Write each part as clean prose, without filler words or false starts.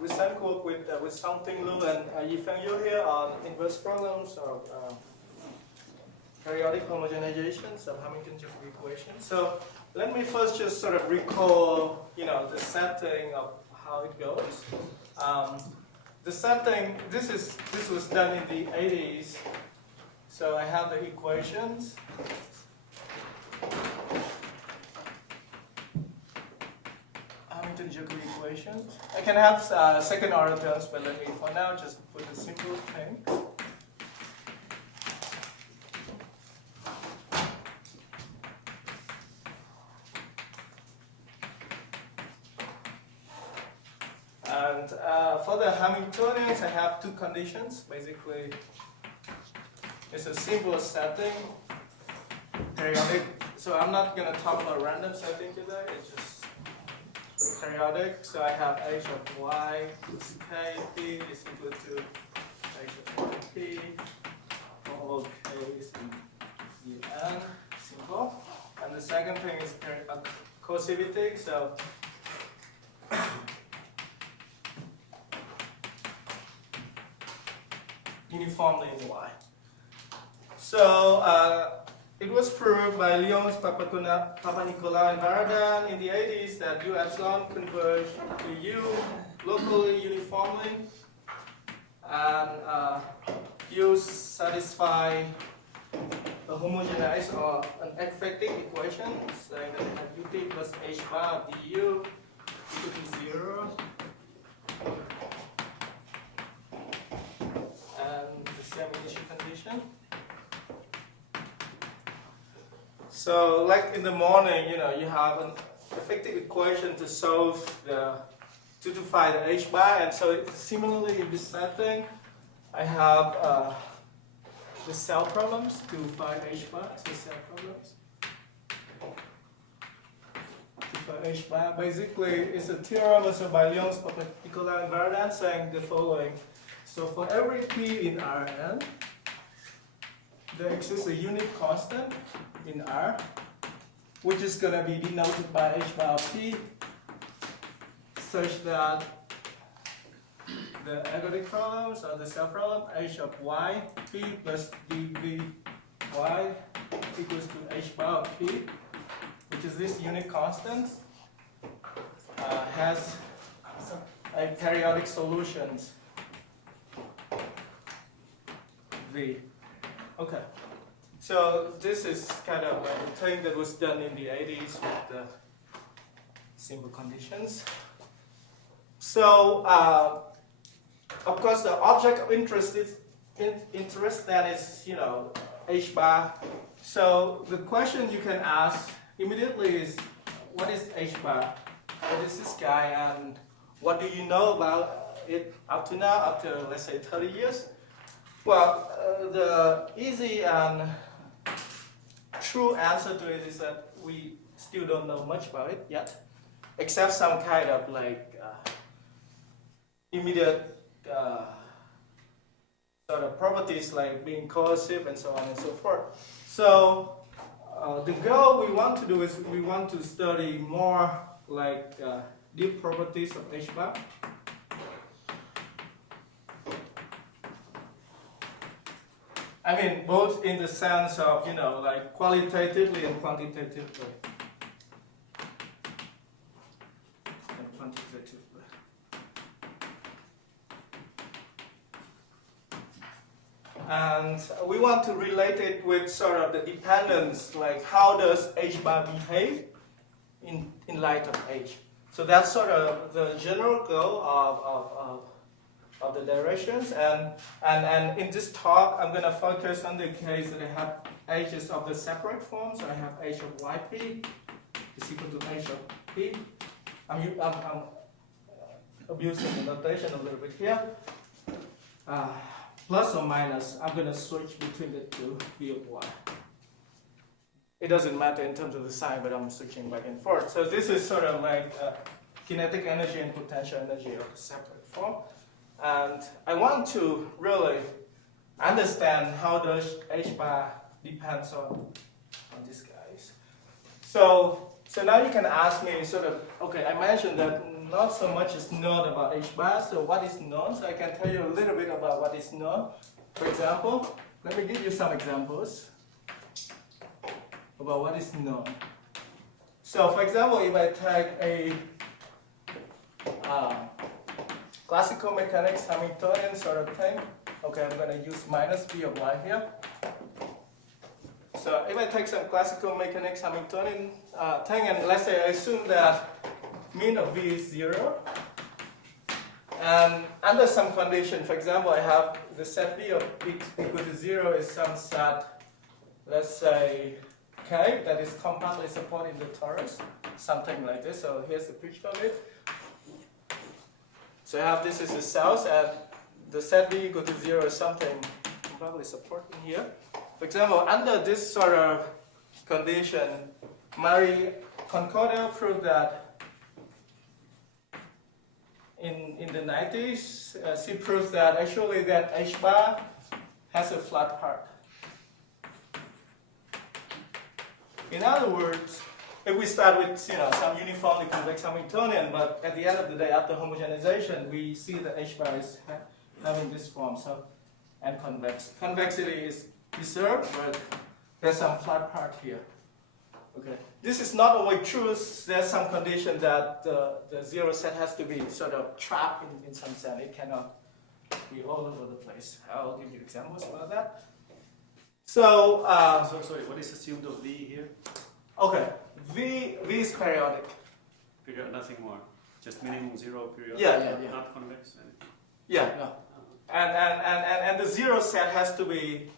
recent work with Song-Ting Lu and Yifeng Yu here on inverse problems of periodic homogenizations of Hamilton-Jacobi equations. So let me first just sort of recall, the setting of how it goes. The setting, this was done in the 80s. So I have the equations. Hamilton-Jacobi equations. I can have second order terms, but let me for now just put a simple thing. And for the Hamiltonians, I have two conditions. Basically, it's a simple setting, periodic. So I'm not going to talk about random setting today. It's just periodic. So I have h of y plus k is equal to h of yp for all k's in un, simple. And the second thing is coercivitic. So uniformly in y. So it was proved by Lyons, Papanicolaou, and Varadan in the 80s that U epsilon converge to U locally uniformly, and U satisfy a homogenized or an effective equation saying that ut plus h bar du equal to 0. And the same initial condition. So, like in the morning, you have an effective equation to solve to find the h bar, and so similarly in this setting, I have the cell problems to find h bar. So cell problems to find h bar. Basically, it's a theorem also by Lyons, Papanicolaou, and Varadan saying the following. So for every p in Rn, there exists a unit constant in R, which is going to be denoted by h bar of p, such that the ergodic problems or the cell problem h of y p plus dv y equals to h bar of p, which is this unit constant, has a periodic solutions V. Okay. So this is kind of a thing that was done in the 80s with the simple conditions. So of course the object of interest then is h bar. So the question you can ask immediately is, what is h bar? What is this guy, and what do you know about it up to now, up to let's say 30 years? Well, the easy and true answer to it is that we still don't know much about it yet, except some kind of immediate sort of properties like being coercive and so on and so forth. So the goal we want to do is we want to study more like deep properties of h bar. I mean, both in the sense of, like qualitatively and quantitatively. And we want to relate it with sort of the dependence, like how does h bar behave in light of h. So that's sort of the general goal of the directions, and in this talk I'm going to focus on the case that I have h's of the separate form. So I have h of yp is equal to h of p. I'm abusing the notation a little bit here. Plus or minus, I'm going to switch between the two, v of y. It doesn't matter in terms of the sign, but I'm switching back and forth. So this is sort of like kinetic energy and potential energy of a separate form. And I want to really understand how does h bar depends on these guys. So now you can ask me sort of, okay, I mentioned that not so much is known about H bar. So what is known? So I can tell you a little bit about what is known. For example, let me give you some examples about what is known. So for example, if I take a classical mechanics Hamiltonian sort of thing, okay, I'm going to use minus v of y here. So if I take some classical mechanics Hamiltonian thing, and let's say I assume that mean of v is 0, and under some condition, for example, I have the set v of x equal to 0 is some set, let's say, k, that is compactly supported in the torus, something like this. So here's the picture of it. So I have this is the cells, and the set v equal to 0 is something compactly supported in here. For example, under this sort of condition, Marie Concordia proved that in the 90s, she proves that actually that H bar has a flat part. In other words, if we start with some uniformly convex Hamiltonian, but at the end of the day, after homogenization, we see that H bar is having this form, so and convex. Convexity is preserved, but there's some flat part here. Okay. This is not always true. There's some condition that the zero set has to be sort of trapped in some sense. It cannot be all over the place. I'll give you examples about that. So, sorry, what is assumed of V here? Okay, V is periodic. Period, nothing more. Just minimum 0 period. Yeah. Not convex. Yeah, no. And the zero set has to be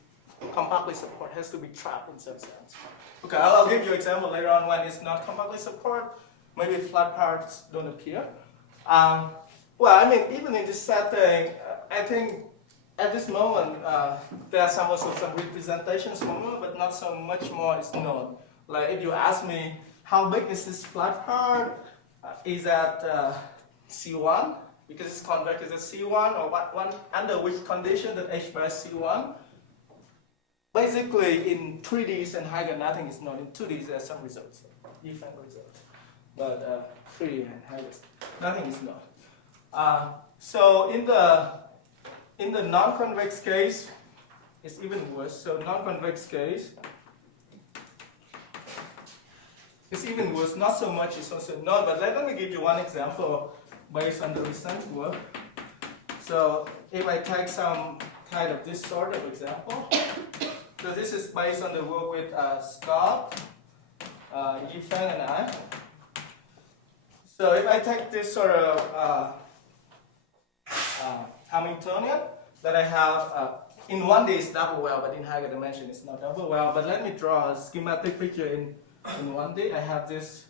compactly supported, has to be trapped in some sense. Okay, I'll give you an example later on when it's not compactly supported. Maybe flat parts don't appear. Well, I mean, even in this setting, I think at this moment there are also some representations formula, but not so much more is known. Like if you ask me how big is this flat part, is that C1 because it's convex, is it C1 or what under which condition that H bar is C1? Basically, in 3Ds and higher, nothing is known. In 2Ds, there are some results, different results. But 3D and higher, nothing is known. So in the non-convex case, it's even worse. So non-convex case, it's even worse. Not so much is also known. But let me give you one example based on the recent work. So if I take some kind of this sort of example. So this is based on the work with Scott, Yifeng, and I. So if I take this sort of Hamiltonian that I have, in 1D it's double well, but in higher dimension it's not double well. But let me draw a schematic picture in 1D. I have this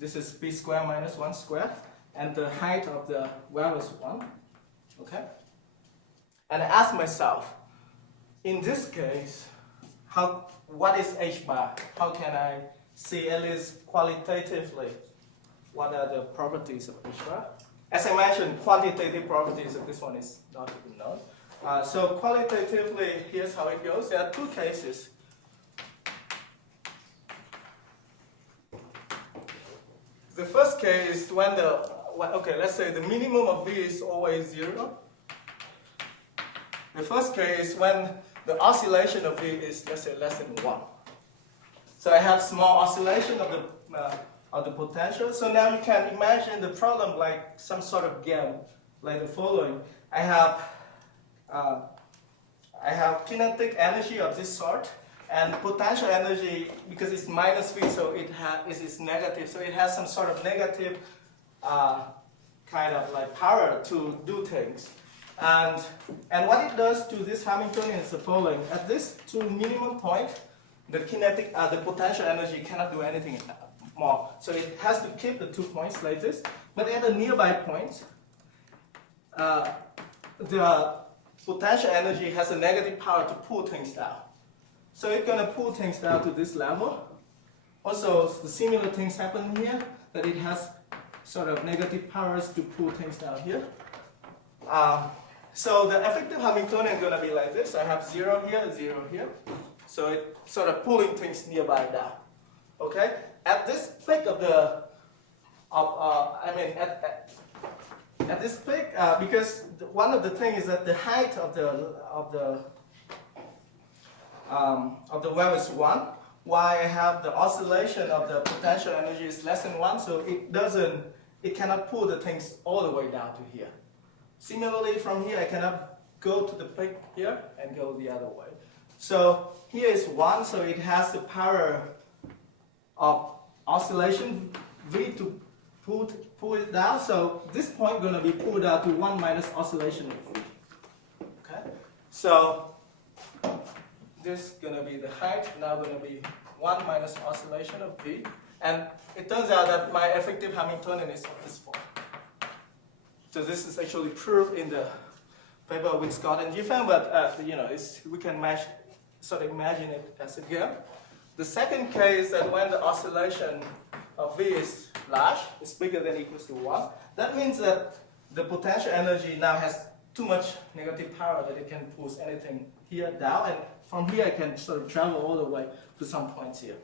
is p squared minus 1 squared, and the height of the well is 1. Okay? And I ask myself, in this case, what is H bar? How can I see at least qualitatively what are the properties of H bar? As I mentioned, quantitative properties of this one is not even known. So qualitatively, here's how it goes. There are two cases. The first case is when let's say the minimum of V is always 0. The first case when the oscillation of V is, let's say, less than 1. So I have small oscillation of the potential. So now you can imagine the problem like some sort of game, like the following. I have kinetic energy of this sort, and potential energy, because it's minus V, so it's negative. So it has some sort of negative kind of like power to do things. And what it does to this Hamiltonian is the following. At this two minimum point, the potential energy cannot do anything more. So it has to keep the 2 points like this. But at the nearby points, the potential energy has a negative power to pull things down. So it's going to pull things down to this level. Also, the similar things happen here, that it has sort of negative powers to pull things down here. So the effective Hamiltonian is going to be like this. I have 0 here, 0 here. So it's sort of pulling things nearby down. Okay? At this peak of the, at this peak, because one of the things is that the height of the wave is 1, while I have the oscillation of the potential energy is less than 1, so it cannot pull the things all the way down to here. Similarly, from here I cannot go to the peak here and go the other way. So here is 1, so it has the power of oscillation V to pull it down. So this point is going to be pulled down to 1 minus oscillation of V. Okay? So this is going to be the height, now going to be 1 minus oscillation of V. And it turns out that my effective Hamiltonian is of this form. So this is actually proved in the paper with Scott and Giffen, but we can sort of imagine it as a game. The second case is that when the oscillation of V is large, it's bigger than or equals to 1, that means that the potential energy now has too much negative power that it can push anything here down, and from here I can sort of travel all the way to some points here.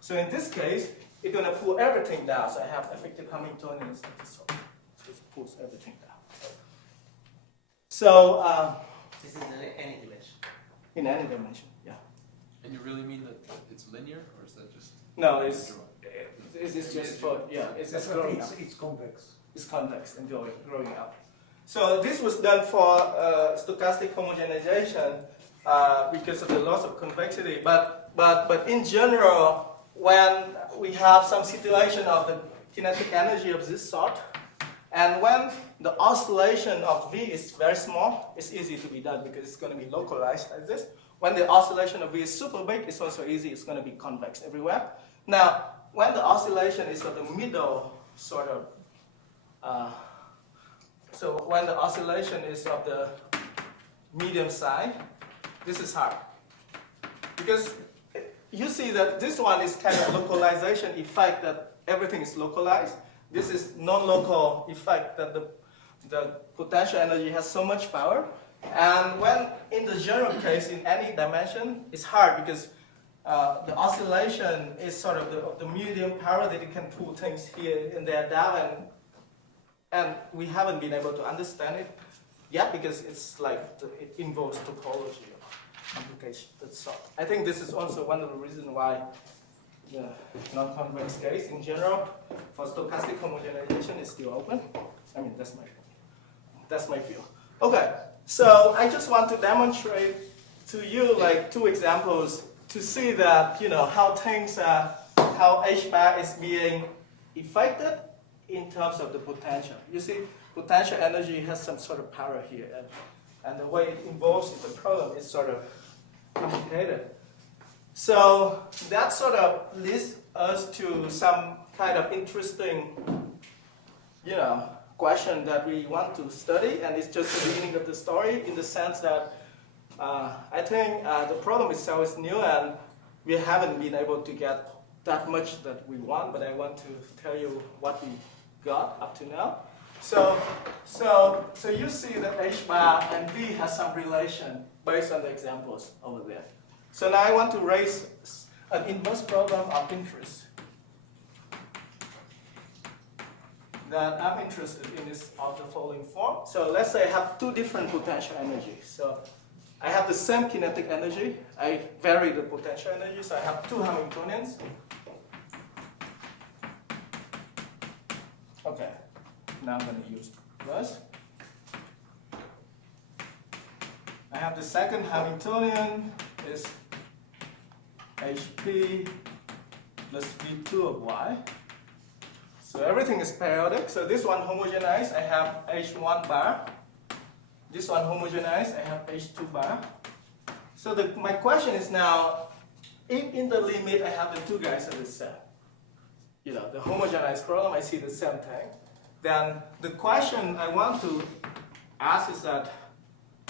So in this case, it's going to pull everything down, so I have effective Hamiltonian is of this form. So it pulls everything down. So this is in any dimension. In any dimension, yeah. And you really mean that it's linear, or is that just? No, it's just for, yeah, it's growing up. It's convex. Is convex and growing up. So this was done for stochastic homogenization because of the loss of convexity. But in general, when we have some situation of the kinetic energy of this sort, and when the oscillation of V is very small, it's easy to be done because it's going to be localized like this. When the oscillation of V is super big, it's also easy. It's going to be convex everywhere. Now, when the oscillation is of the middle sort of so when the oscillation is of the medium side, this is hard. Because you see that this one is kind of localization effect that everything is localized. This is non-local effect that the potential energy has so much power. And when in the general case, in any dimension, it's hard because the oscillation is sort of the medium power that it can pull things here and there down, and we haven't been able to understand it yet because it's like it involves topology or complication. So I think this is also one of the reasons why the non-convex case in general for stochastic homogenization is still open. I mean, that's my view. Okay, so I just want to demonstrate to you like 2 examples to see that how things are, how H bar is being affected in terms of the potential. You see, potential energy has some sort of power here, and the way it involves in the problem is sort of complicated. So that sort of leads us to some kind of interesting, question that we want to study, and it's just the beginning of the story in the sense that I think the problem itself is new, and we haven't been able to get that much that we want, but I want to tell you what we got up to now. So you see that H bar and V has some relation based on the examples over there. So now I want to raise an inverse problem of interest that I'm interested in is of the following form. So let's say I have 2 different potential energies. So I have the same kinetic energy. I vary the potential energy, so I have 2 Hamiltonians. Okay, now I'm going to use plus. I have the second Hamiltonian is HP plus V2 of Y. So everything is periodic. So this one homogenized, I have H1 bar. This one homogenized, I have H2 bar. So my question is now, if in the limit I have the 2 guys are the same, the homogenized problem, I see the same thing, then the question I want to ask is that,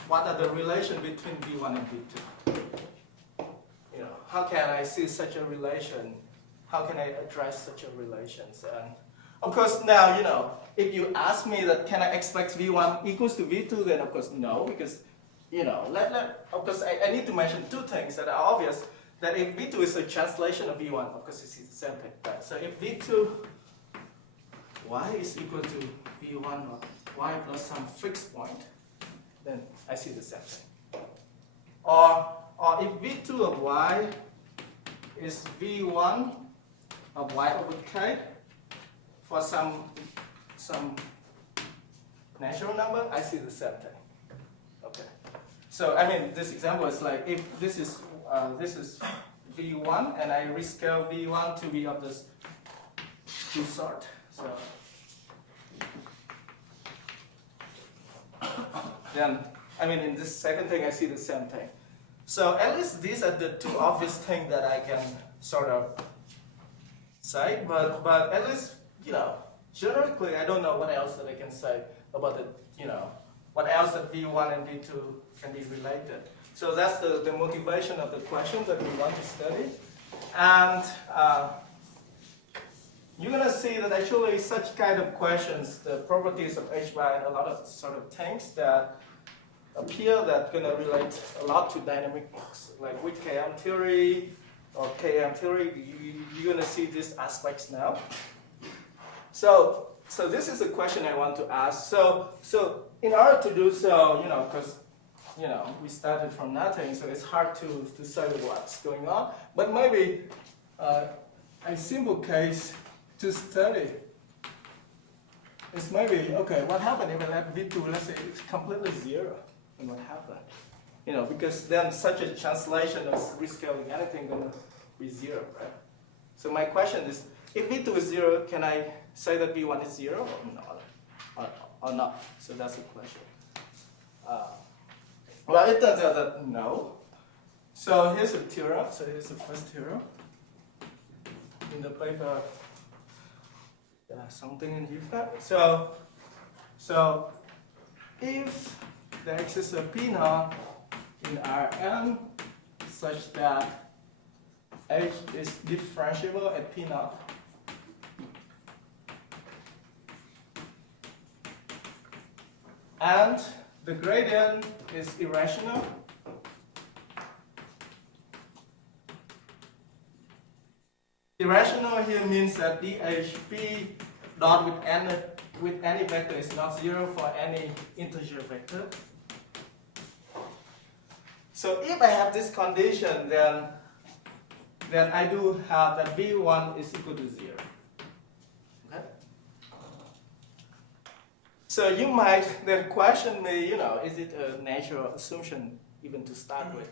what are the relation between V1 and V2? How can I see such a relation? How can I address such a relation? And of course, now, if you ask me that can I expect V1 equals to V2, then of course no, because, of course, I need to mention 2 things that are obvious. That if V2 is a translation of V1, of course it's the same thing. Right? So if V2 Y is equal to V1 or y plus some fixed point, then I see the same thing. Or if v2 of y is v1 of y over k for some natural number, I see the same thing. Okay. So I mean, this example is like if this is v1 and I rescale v1 to be of this two sort. So then I mean in this second thing I see the same thing. So at least these are the two obvious things that I can sort of say, but at least, you know, generically I don't know what else that I can say about the, you know, what else that V1 and V2 can be related. So that's the motivation of the question that we want to study. And you're going to see that actually such kind of questions, the properties of H bar and a lot of sort of things that appear that going to relate a lot to dynamics, like with KM theory or KM theory, you're going to see these aspects now. So this is a question I want to ask. So in order to do so, you know, because you know we started from nothing, so it's hard to say what's going on. But maybe a simple case to study is maybe, okay, what happened if I let V2, let's say it's completely zero, and what happened? You know, because then such a translation of rescaling anything gonna be zero, right? So my question is, if V2 is zero, can I say that V1 is zero or not? So that's the question. Well, it turns out that no. So here's a theorem. So here's the first theorem. In the paper, something in here. So if there exists a P naught in Rn such that H is differentiable at P naught, and the gradient is irrational, irrational here means that DHP dot with any vector is not zero for any integer vector. So if I have this condition, then I do have that V1 is equal to zero. Okay? So you might then question me, you know, is it a natural assumption even to start with?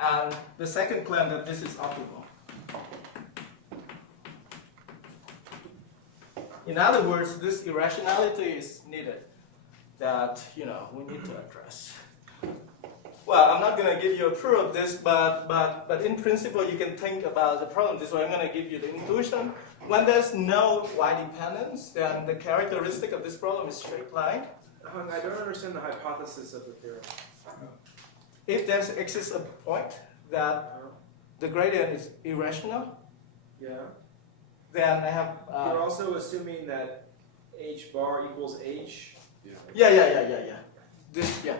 And the second claim that this is optimal. In other words, this irrationality is needed that, you know, we need to address. Well, I'm not going to give you a proof of this, but in principle, you can think about the problem this way. I'm going to give you the intuition. When there's no y dependence, then the characteristic of this problem is straight line. I don't understand the hypothesis of the theorem. If there exists a point that the gradient is irrational, Yeah. then I have... You're also assuming that h bar equals h. Yeah. This, yeah.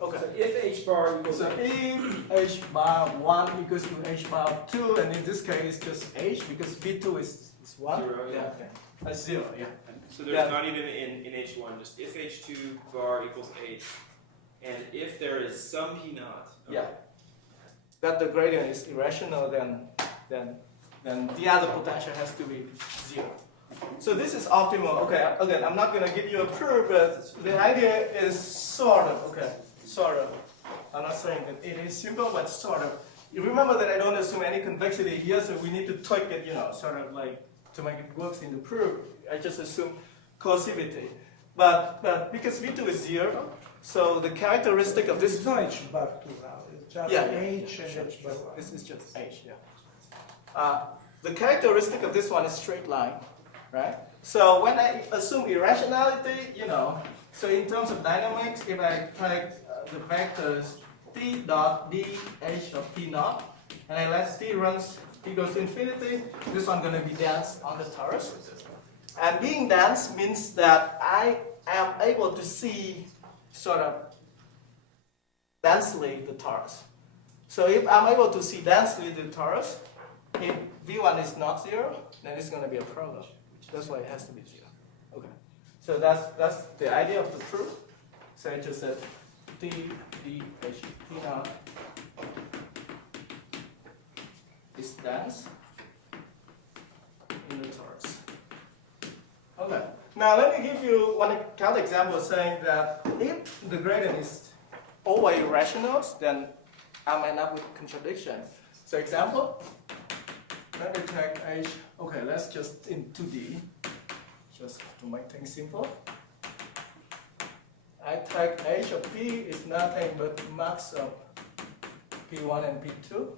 Okay. So if h bar equals So if h bar 1 equals to h bar 2, and in this case it's just h because v2 is 1. Zero, yeah. Okay. That's 0, yeah. So there's not even in H1, just if H2 bar equals H, and if there is some P naught. Okay. Yeah. That the gradient is irrational, then the other potential has to be 0. So this is optimal. Okay, again, I'm not going to give you a proof, but the idea is sort of, okay, sort of. I'm not saying that it is simple, but sort of. You remember that I don't assume any convexity here, so we need to tweak it, you know, sort of like to make it work in the proof. I just assume coercivity. But because V2 is 0, so the characteristic of this... It's not H bar 2 now, it's just H and H bar 1. This is just H, yeah. The characteristic of this one is straight line, right? So when I assume irrationality, you know, so in terms of dynamics, if I take the vectors T dot D H of P naught, and I let T runs, T goes to infinity, this one going to be dense on the torus. And being dense means that I am able to see sort of densely the torus. So if I'm able to see densely the torus, if V1 is not 0, then it's going to be a problem. That's why it has to be 0. Okay. So that's the idea of the proof. So I just said D H P naught is dense in the torus. Okay. Now let me give you one counterexample saying that if the gradient is always rational, then I might end up with contradiction. So example, let me take H. Okay, let's just in 2D, just to make things simple. I take H of P is nothing but max of P1 and P2.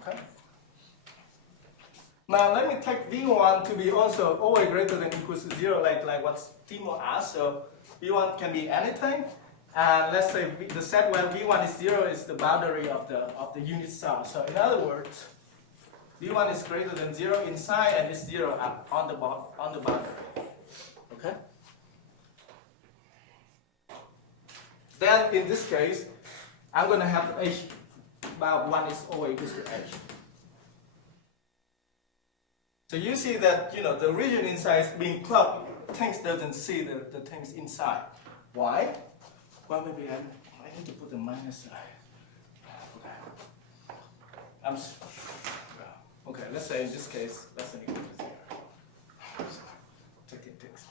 Okay. Now let me take V1 to be also always greater than or equals to 0, like what Timo asked. So V1 can be anything. And let's say the set where V1 is 0 is the boundary of the unit cell. So in other words, V1 is greater than 0 inside and is 0 on the boundary. Okay? Then in this case, I'm going to have H bar 1 is always equals to H. So you see that the region inside is being clubbed. Things doesn't see the things inside. Why? Well, maybe I need to put the minus side. Okay. Okay, let's say in this case, less than or equal to 0. Taking things.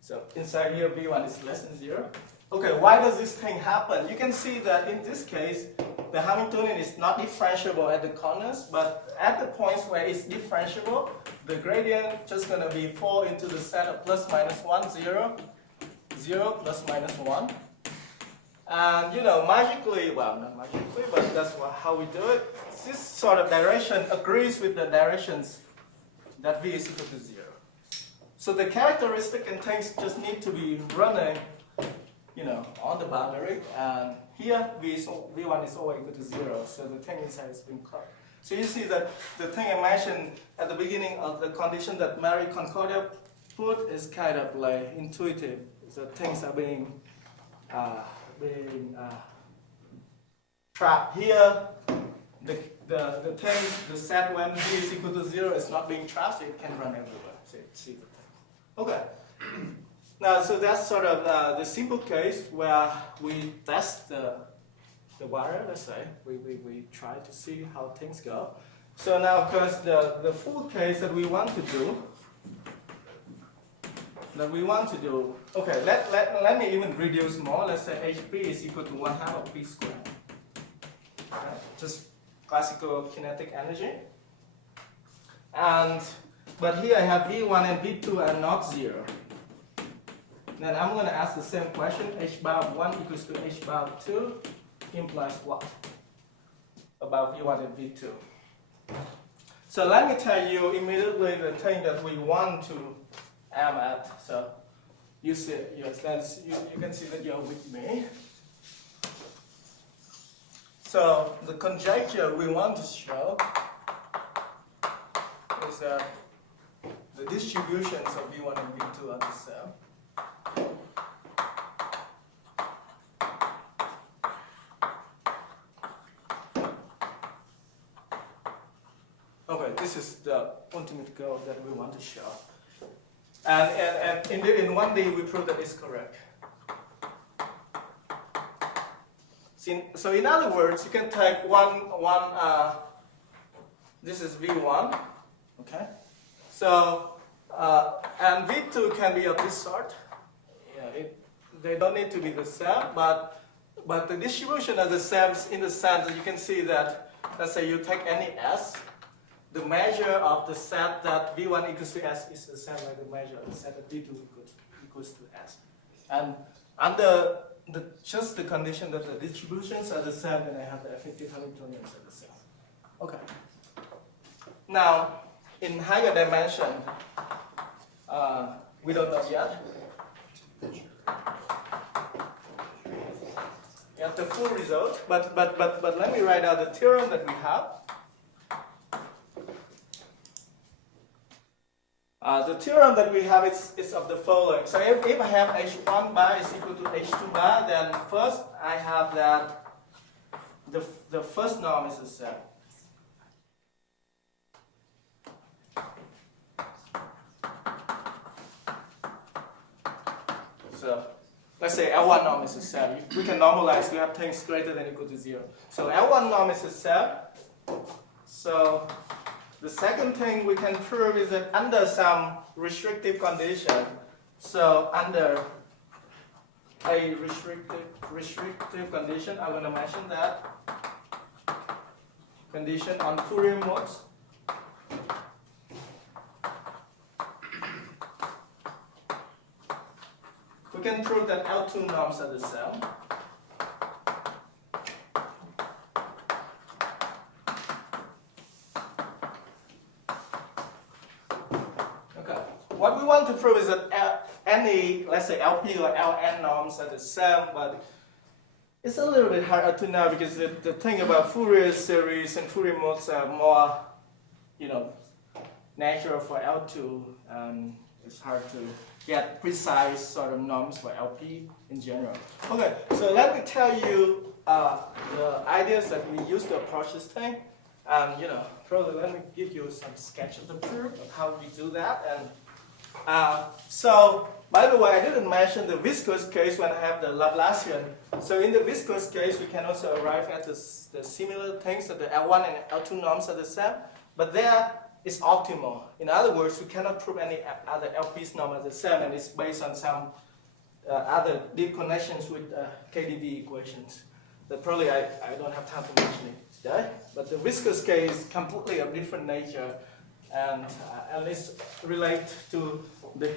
So inside here, V1 is less than 0. Okay, why does this thing happen? You can see that in this case, the Hamiltonian is not differentiable at the corners, but at the points where it's differentiable, the gradient just going to be fall into the set of plus minus 1, 0, 0, plus minus 1. And magically, well, not magically, but that's how we do it. This sort of direction agrees with the directions that V is equal to 0. So the characteristic and things just need to be running, on the boundary. And here V1 is always equal to 0, so the thing inside is being clubbed. So you see that the thing I mentioned at the beginning of the condition that Marie Concordia put is kind of like intuitive. So things are being trapped here. The thing, the set when V is equal to 0 is not being trapped, so it can run everywhere. So see the thing. Okay. Now, so that's sort of the simple case where we test the wire, let's say. We try to see how things go. So now, of course, the full case that we want to do, okay, let me even reduce more. Let's say HP is equal to 1/2 of P squared. Okay, just classical kinetic energy. But here I have V1 and V2 are not 0. Then I'm going to ask the same question. H bar of 1 equals to H bar of 2 implies what about V1 and V2? So let me tell you immediately the thing that we want to aim at. So you can see that you're with me. So the conjecture we want to show is that the distributions of V1 and V2 are the same. Okay, this is the ultimate goal that we want to show. And in one day we prove that it's correct. So in other words, you can take this is V1, okay? So, and V2 can be of this sort. Yeah, they don't need to be the same, but the distribution of the same in the sense that you can see that, let's say you take any S, the measure of the set that V1 equals to S is the same like the measure of the set that V2 equals to S. And under just the condition that the distributions are the same, then I have the effective Hamiltonians are the same. Okay. Now, in higher dimension, we don't know yet. Get the full result, but let me write out the theorem that we have. The theorem that we have is of the following. So if I have H1 bar is equal to H2 bar, then first I have that the first norm is the same. let's say L1 norm is a set. We can normalize to have things greater than or equal to 0. So L1 norm is a set. So the second thing we can prove is that under some restrictive condition, so under a restrictive condition, I'm going to mention that condition on Fourier modes. We can prove that L2 norms are the same. Okay. What we want to prove is that any, let's say LP or LN norms are the same, but it's a little bit harder to know because the thing about Fourier series and Fourier modes are more, natural for L2. It's hard to get precise sort of norms for LP in general. Okay, so let me tell you the ideas that we use to approach this thing. Probably let me give you some sketch of the proof of how we do that. And so, by the way, I didn't mention the viscous case when I have the Laplacian. So in the viscous case, we can also arrive at the similar things that the L1 and L2 norms are the same, but there is optimal. In other words, we cannot prove any other LP's norm are the same, and it's based on some other deep connections with KdV equations that probably I don't have time to mention it today. But the viscous case is completely of different nature, and it's related to the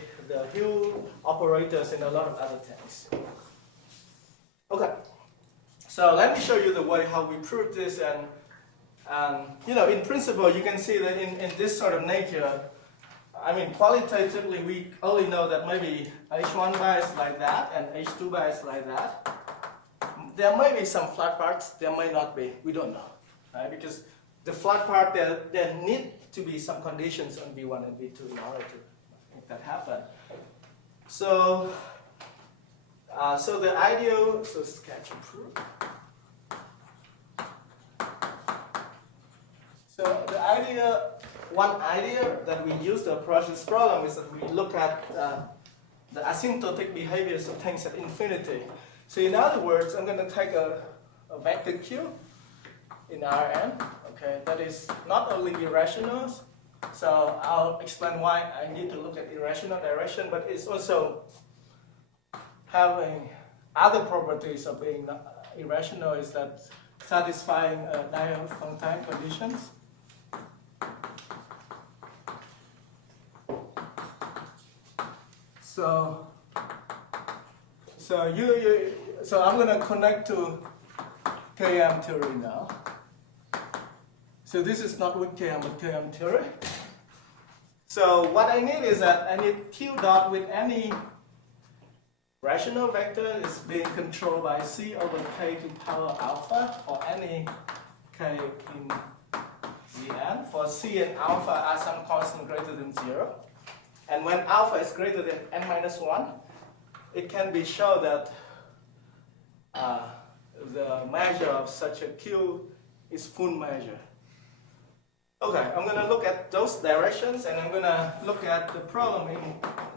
Hill operators and a lot of other things. Okay, so let me show you the way how we prove this. And in principle, you can see that in this sort of nature, qualitatively, we only know that maybe H1 bar is like that and H2 bar is like that. There may be some flat parts, there may not be, we don't know, right? Because the flat part, there need to be some conditions on V1 and V2 in order to make that happen. So the ideal, sketch and proof. So one idea that we use to approach this problem is that we look at the asymptotic behaviors of things at infinity. So in other words, I'm going to take a vector Q in Rn, okay, that is not only irrational, so I'll explain why I need to look at irrational direction, but it's also having other properties of being irrational, is that satisfying Diophantine conditions. So I'm going to connect to Km theory now. So this is not with Km, but Km theory. So what I need is that I need Q dot with any rational vector is being controlled by C over K to power alpha for any K in Vn. For C and alpha are some constant greater than 0. And when alpha is greater than n minus 1, it can be shown that the measure of such a Q is full measure. Okay, I'm going to look at those directions, and I'm going to look at the problem in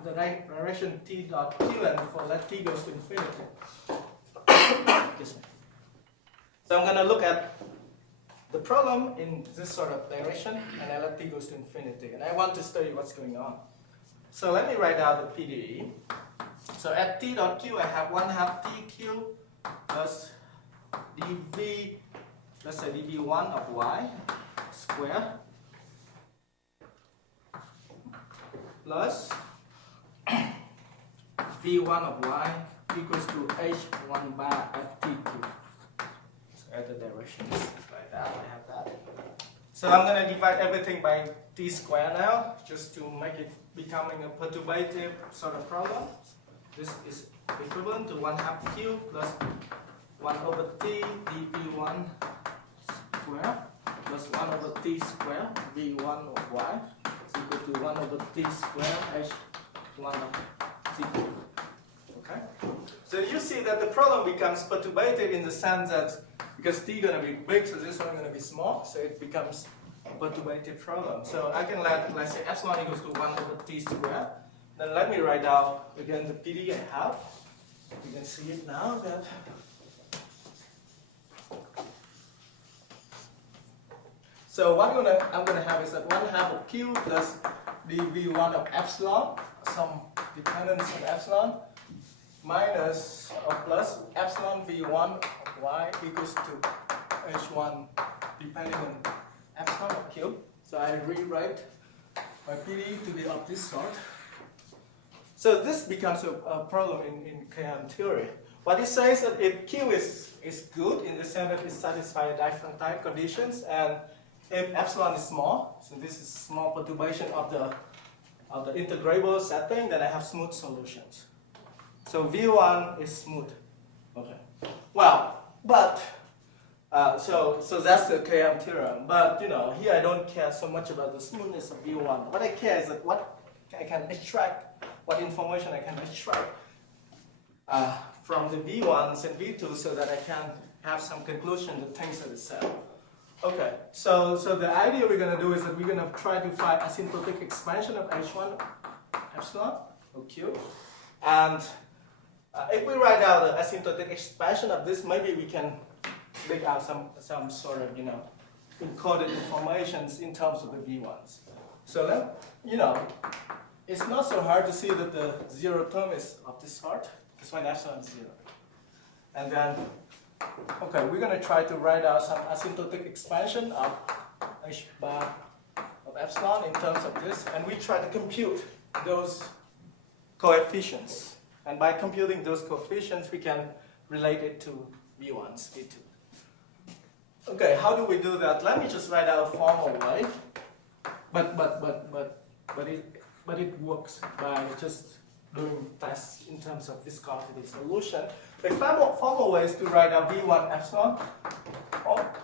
the direction t dot q, and for let t goes to infinity. So I'm going to look at the problem in this sort of direction, and I let t goes to infinity, and I want to study what's going on. So let me write out the PDE. So at t dot q, I have 1/2 tq plus dv, let's say dv1 of y square plus v1 of y equals to h1 bar at tq. So at the directions like that, I have that. So I'm going to divide everything by t squared now, just to make it becoming a perturbative sort of problem. This is equivalent to 1/2 q plus 1 over t dv1 square plus 1 over t square v1 of y is equal to 1 over t square h1 of t. Okay? So you see that the problem becomes perturbative in the sense that because t is going to be big, so this one is going to be small, so it becomes a perturbative problem. So I can let's say epsilon equals to 1 over t square. Then let me write down again the PD I have. you can see it now that. So what I'm gonna have is that 1/2 of Q plus dV1 of epsilon, some dependence on epsilon, minus or plus epsilon V1 of Y equals to H1 depending on epsilon of Q. So I rewrite my PD to be of this sort. So this becomes a problem in KM theory. What it says that if Q is good in the sense that it satisfies different type conditions, and if epsilon is small, so this is small perturbation of the integrable setting, then I have smooth solutions. So V1 is smooth. Okay. Well, but so that's the KM theorem. But you know, here I don't care so much about the smoothness of V1. What I care is that what I can extract, what information I can extract from the V1s and V2, so that I can have some conclusion that things are the same. Okay, so the idea we're going to do is that we're going to try to find asymptotic expansion of H1 epsilon or Q. And if we write out the asymptotic expansion of this, maybe we can dig out some sort of, you know, encoded informations in terms of the V1s. So it's not so hard to see that the zero term is of this sort, because when epsilon is 0. And then, okay, we're going to try to write out some asymptotic expansion of H bar of epsilon in terms of this, and we try to compute those coefficients. And by computing those coefficients, we can relate it to V1s, V2. Okay, how do we do that? Let me just write out a formal way. But it works by just doing tests in terms of viscosity solution. The formal way is to write out V1 epsilon.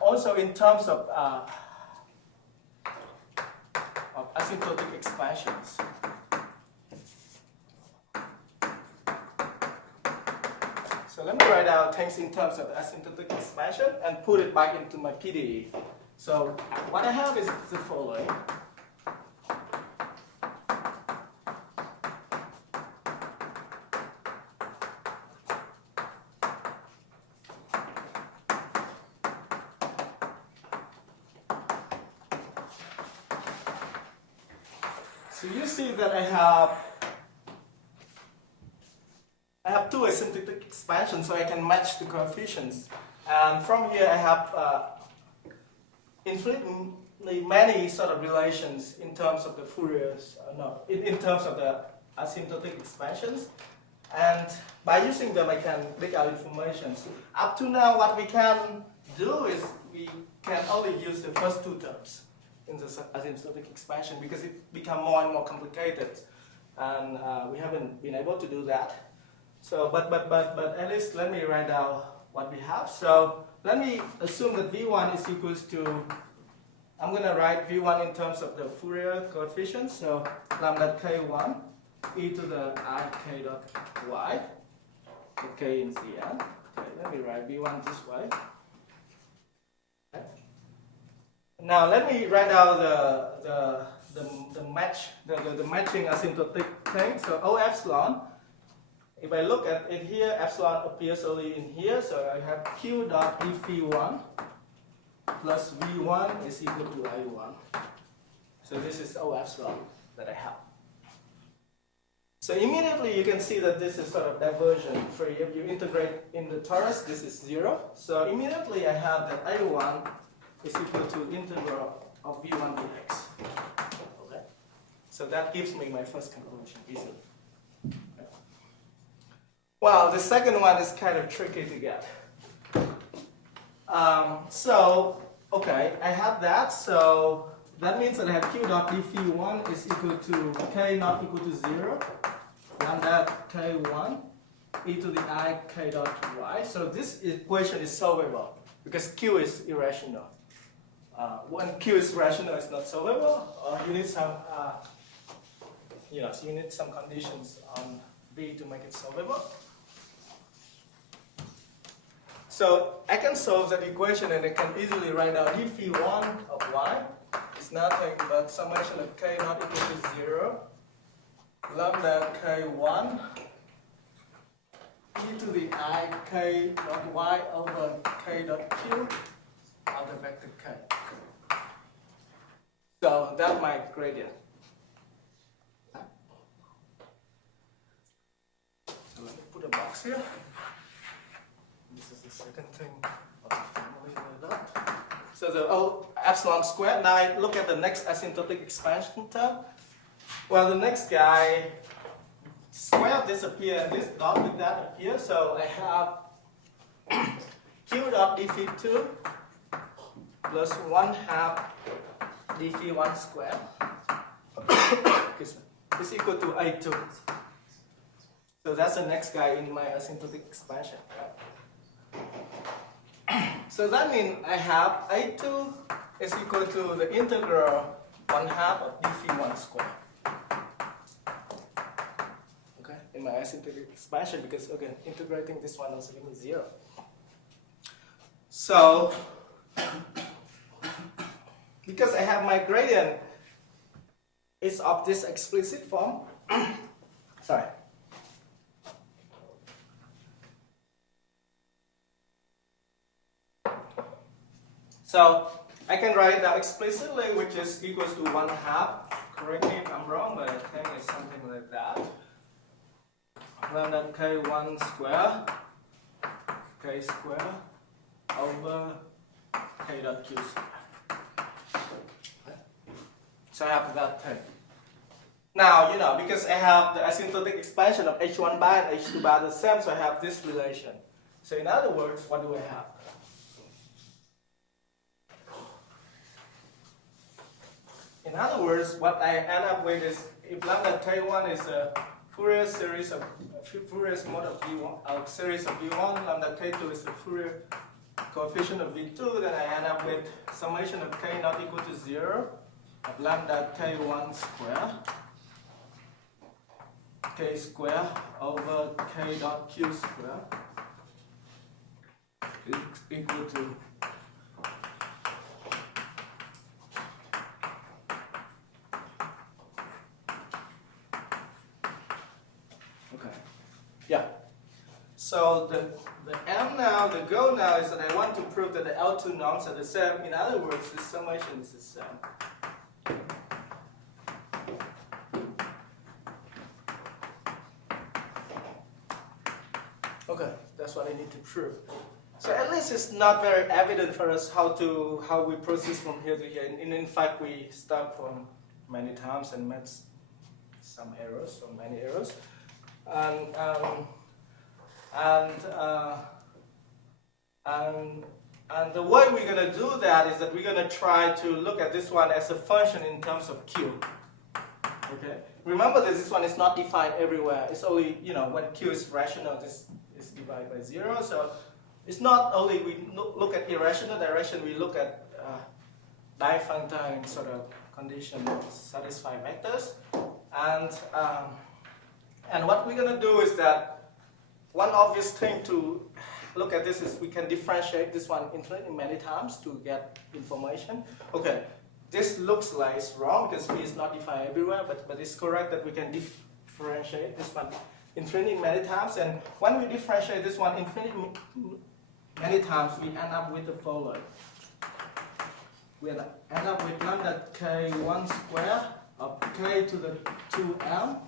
Also in terms of asymptotic expansions. So let me write out things in terms of asymptotic expansion and put it back into my PDE. So what I have is the following. So you see that I have two asymptotic expansions, so I can match the coefficients. And from here I have infinitely many sort of relations in terms of the Fourier's, in terms of the asymptotic expansions. And by using them, I can dig out information. So up to now, what we can do is we can only use the first two terms in the asymptotic expansion, because it becomes more and more complicated, and we haven't been able to do that. So, but at least let me write down what we have. So let me assume that V1 is equals to, I'm going to write V1 in terms of the Fourier coefficients. So lambda k1 e to the I k dot y, the k in Cn. Okay, let me write V1 this way. Okay. Now let me write out the matching asymptotic thing. So O epsilon. If I look at it here, epsilon appears only in here, so I have Q dot dV1 plus V1 is equal to I1. So this is O epsilon that I have. So immediately you can see that this is sort of diversion free. If you integrate in the torus, this is 0. So immediately I have that I1 is equal to integral of V1 dx. Okay. So that gives me my first conclusion easily. Well, the second one is kind of tricky to get. Okay, I have that. So that means that I have Q dot dV1 is equal to K not equal to 0. Lambda K1 e to the I K dot y. So this equation is solvable because Q is irrational. When Q is rational, it's not solvable. You need some, you need some conditions on V to make it solvable. So I can solve that equation, and I can easily write out dV1 of y is nothing but summation of k not equal to 0, lambda k1 e to the I k dot y over k dot q of the vector k. So that's my gradient. So let me put a box here. This is the second thing of the family of that. So the epsilon squared. Now I look at the next asymptotic expansion term. Well, the next guy, square disappear and this dot with that appears. So I have q dot dphi2 plus 1/2 dphi1 squared is equal to A2. So that's the next guy in my asymptotic expansion. So that means I have A2 is equal to the integral 1/2 of dphi1 squared. Okay, in my asymptotic expansion, because again, integrating this one also gives me 0. So, because I have my gradient is of this explicit form, sorry. So I can write it down explicitly, which is equals to 1/2. Correct me if I'm wrong, but I think it's something like that. Lambda k1 square, k square over k dot q square. So I have that thing. Now, you know, because I have the asymptotic expansion of h1 bar and h2 bar the same, so I have this relation. So in other words, what do I have? In other words, what I end up with is, if lambda k1 is a Fourier series of Fourier mode of v1, a series of v1, lambda k2 is the Fourier coefficient of v2, then I end up with summation of k not equal to 0 of lambda k1 square, k square over k dot q square is equal to So the M now, the goal now is that I want to prove that the L2 norms are the same. In other words, the summation is the same. Okay, that's what I need to prove. So at least it's not very evident for us how we proceed from here to here. And in fact, we start from many times and met some errors, or many errors. And the way we're going to do that is that we're going to try to look at this one as a function in terms of q. Okay. Remember that this one is not defined everywhere. It's only, you know, when q is rational, this is divided by 0. So it's not only we look at irrational direction, we look at Diophantine sort of condition that satisfy vectors. And what we're going to do is that one obvious thing to look at this is we can differentiate this one infinitely many times to get information. Okay, this looks like it's wrong because V is not defined everywhere, but it's correct that we can differentiate this one infinitely many times. And when we differentiate this one infinitely many times, we end up with the following. We end up with lambda k1 square of k to the 2m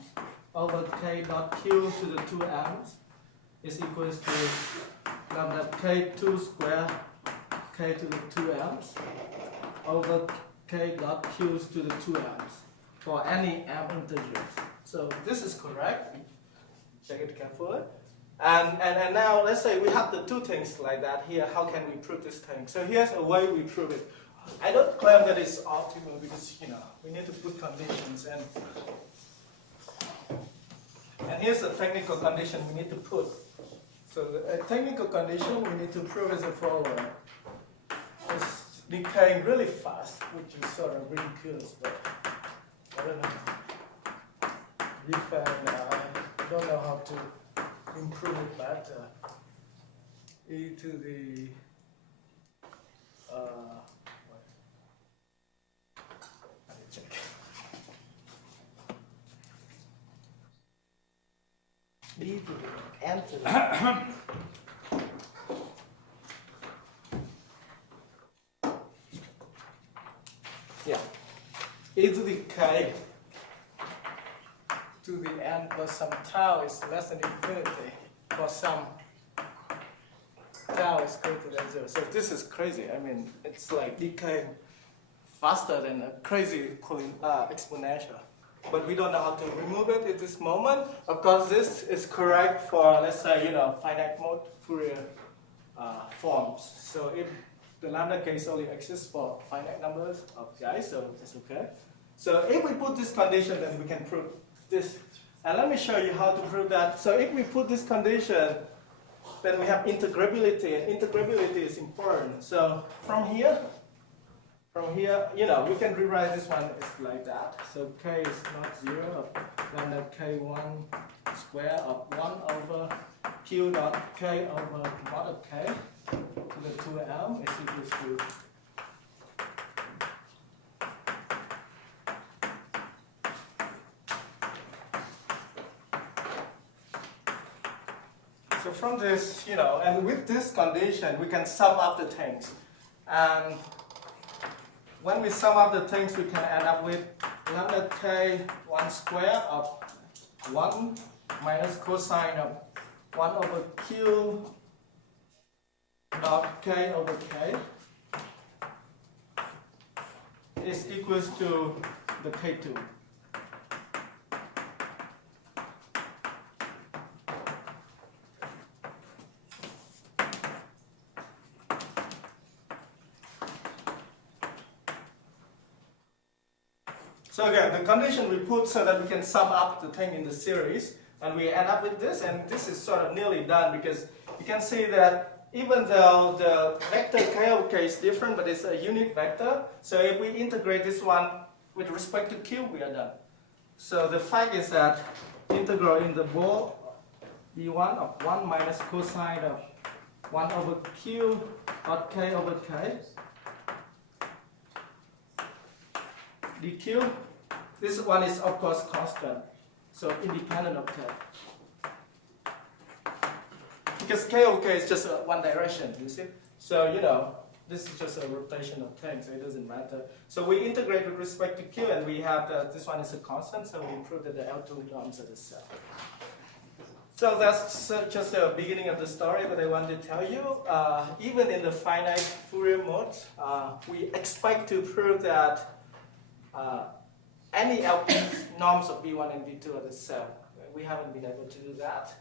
over k dot q to the 2m's is equals to lambda k2 square k to the 2m's over k dot q's to the 2m's for any m integers. So this is correct. Check it carefully. And now let's say we have the two things like that here. How can we prove this thing? So here's a way we prove it. I don't claim that it's optimal because, you know, we need to put conditions and here's the technical condition we need to put. So a technical condition we need to prove is the following. It's decaying really fast, which is sort of ridiculous, but I don't know. I don't know how to improve it better. E to the let me check. E to the n to the Yeah, e to the k to the n plus some tau is less than infinity for some tau is greater than 0. So this is crazy. I mean, it's like decaying faster than a crazy exponential. But we don't know how to remove it at this moment. Of course, this is correct for, let's say, finite mode Fourier forms. So if the lambda case only exists for finite numbers of guys, so that's okay. So if we put this condition, then we can prove this. And let me show you how to prove that. So if we put this condition, then we have integrability, and integrability is important. So from here, we can rewrite this one as like that. So k is not 0 of lambda k1 square of 1 over q dot k over mod of k to the 2m is equals to so from this, and with this condition, we can sum up the things. And when we sum up the things, we can end up with lambda k1 square of 1 minus cosine of 1 over q dot k over k is equals to the k2. So again, the condition we put so that we can sum up the thing in the series, and we end up with this, and this is sort of nearly done because you can see that even though the vector k of k is different, but it's a unit vector, so if we integrate this one with respect to q, we are done. So the fact is that integral in the ball b1 of 1 minus cosine of 1 over q dot k over k dq. This one is of course constant, so independent of k. Because k of k is just one direction, you see? So, this is just a rotation of things, so it doesn't matter. So we integrate with respect to q, and we have this one is a constant, so we prove that the L2 norms are the same. So that's just the beginning of the story that I wanted to tell you. Even in the finite Fourier mode, we expect to prove that any LP norms of V1 and V2 are the same. We haven't been able to do that.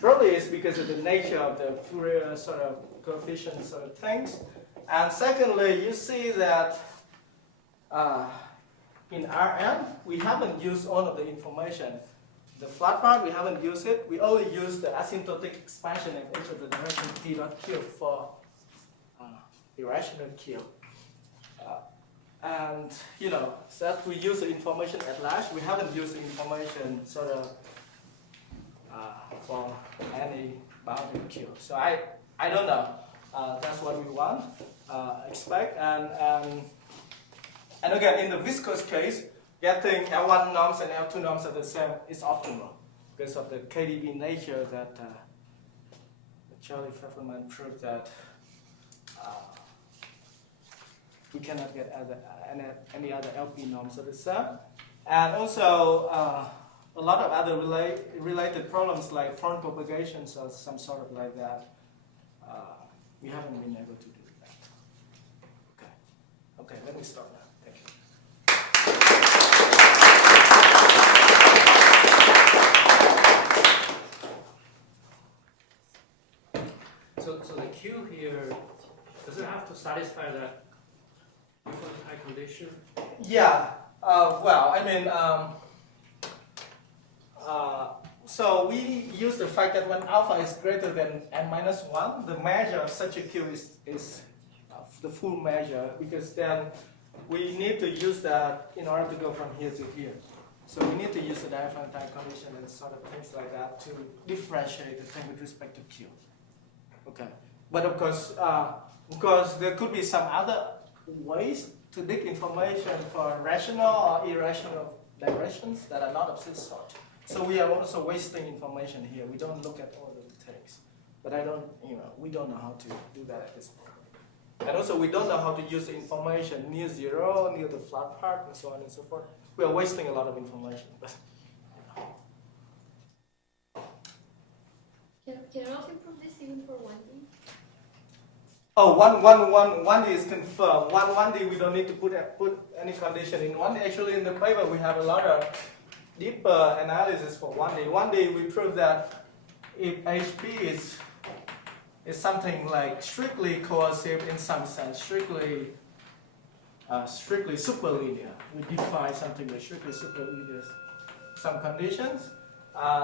Probably it's because of the nature of the Fourier sort of coefficient sort of things. And secondly, you see that in Rn, we haven't used all of the information. The flat part, we haven't used it. We only use the asymptotic expansion in each of the direction t dot q for irrational q. And, so that we use the information at large. We haven't used the information sort of for any bounded Q. So I don't know. That's what we want, expect. And again, in the viscous case, getting L1 norms and L2 norms are the same is optimal because of the KdV nature that Charlie Pfefferman proved that we cannot get any other LP norms of the same. And also, a lot of other related problems like Thorne propagations or some sort of like that, we haven't been able to do that. Okay, let me stop now. Thank you. So the Q here, does it have to satisfy that high condition? Yeah. Well, I mean, so we use the fact that when alpha is greater than n minus 1, the measure of such a Q is the full measure, because then we need to use that in order to go from here to here. So we need to use the Diophantine condition and sort of things like that to differentiate the thing with respect to Q. Okay. But of course, there could be some other ways to dig information for rational or irrational directions that are not of this sort. So we are also wasting information here. We don't look at all the things. But we don't know how to do that at this point. And also we don't know how to use the information near zero, near the flat part, and so on and so forth. We are wasting a lot of information. Can you also improve this even for 1D? Oh, 1D is confirmed. 1D we don't need to put any condition in 1D. Actually, in the paper we have a lot of deeper analysis for 1D. 1D we prove that if HP is something like strictly coercive in some sense, strictly superlinear. We define something like strictly superlinear, some conditions.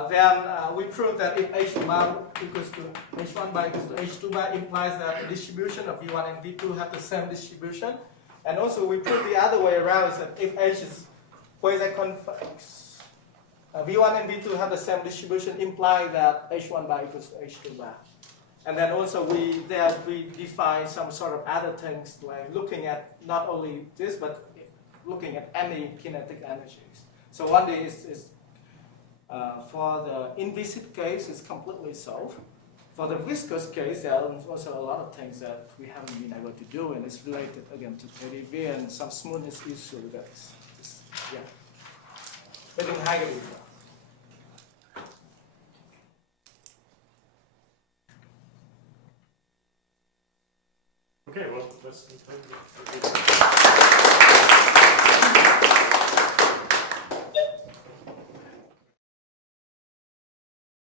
Then we prove that if H bar equals to H1 bar equals to H2 bar implies that the distribution of V1 and V2 have the same distribution. And also we prove the other way around is that if H is quasi-convex, V1 and V2 have the same distribution, imply that H1 bar equals to H2 bar. And then also we define some sort of other things like looking at not only this but looking at any kinetic energies. So 1D is for the inviscid case is completely solved. For the viscous case, there are also a lot of things that we haven't been able to do, and it's related again to KDV and some smoothness issue that's getting higher. Okay, well, let's